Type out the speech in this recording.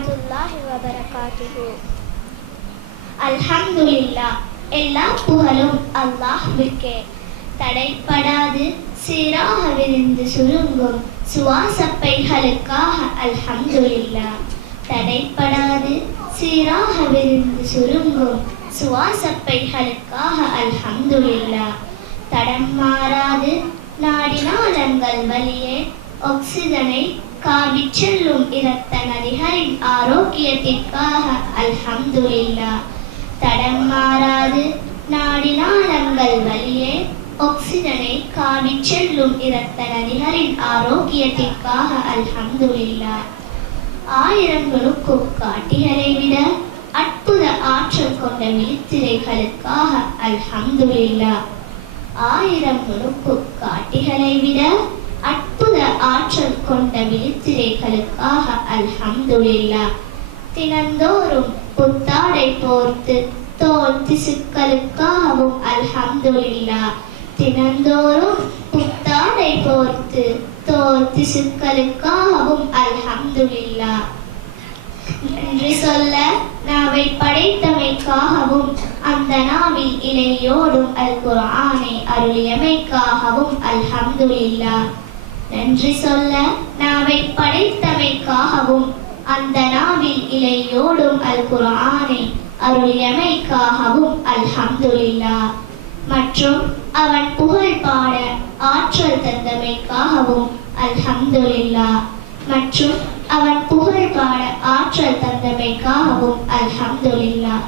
வரஹ்மத்துல்லாஹி வபரகாத்துஹு. அல்ஹம்துலில்லாஹ், எல்லா புகழும் அல்லாஹ்விற்கே. தடைப்படாது சீராக விரிந்து சுருங்கும் சுவாசப்பைகளுக்காக அல்ஹம்துலில்லாஹ். தடைப்படாது சீராக விரிந்து சுருங்கும் சுவாசப்பைகளுக்காக அல்ஹம்துலில்லாஹ். தடம் மாறாது நாடினாளங்கள் வழியே ஆக்சிஜனை காவிச் செல்லும் இரத்த நதிகளின் ஆரோக்கியத்திற்காக அல்ஹம்துலில்லாஹ். தடம் மாறாது நாடினாளங்கள் வழியே ஆக்சிஜனை காவிச் செல்லும் இரத்த நதிகளின் ஆரோக்கியத்திற்காக அல்ஹம்துலில்லாஹ். ஆயிரங்களுக்கு காட்டிகளை விட அற்புத ஆற்றல் கொண்ட விழித்திரைகளுக்காக அல்ஹம்துலில்லாஹ். ஆயிரம் நுணுக்கு காட்டிகளை விட அற்புத ஆற்றல் கொண்ட விழித்திரைகளுக்காக அல்ஹம்துலில்லாஹ். தினந்தோறும் புத்தாடை போர்த்து தோல் திசுக்களுக்காகவும் அல்ஹம்துலில்லாஹ். தினந்தோறும் புத்தாடை போர்த்து தோல் திசுக்களுக்காகவும் அல்ஹம்துலில்லாஹ். நன்றி சொல்ல நாவை படைத்தமைக்காகவும் அந்த நாவில் இலையோடும் அல் குர்ஆனை அருளியமைக்காகவும் அல்ஹம்துலில்லாஹ். நன்றி சொல்ல நாவை படைத்தமைக்காகவும் அந்த நாவில் இலையோடும் அல் குர்ஆனை அருளியமைக்காகவும் அல்ஹம்துலில்லாஹ். மற்றும் அவன் புகழ் பாட ஆற்றல் தந்தமைக்காகவும் அல்ஹம்துலில்லாஹ். மற்றும் அவன் புகழ் பாட ஆற்றல் தந்தமைக்காகவும் அல்ஹம்துலில்லாஹ்.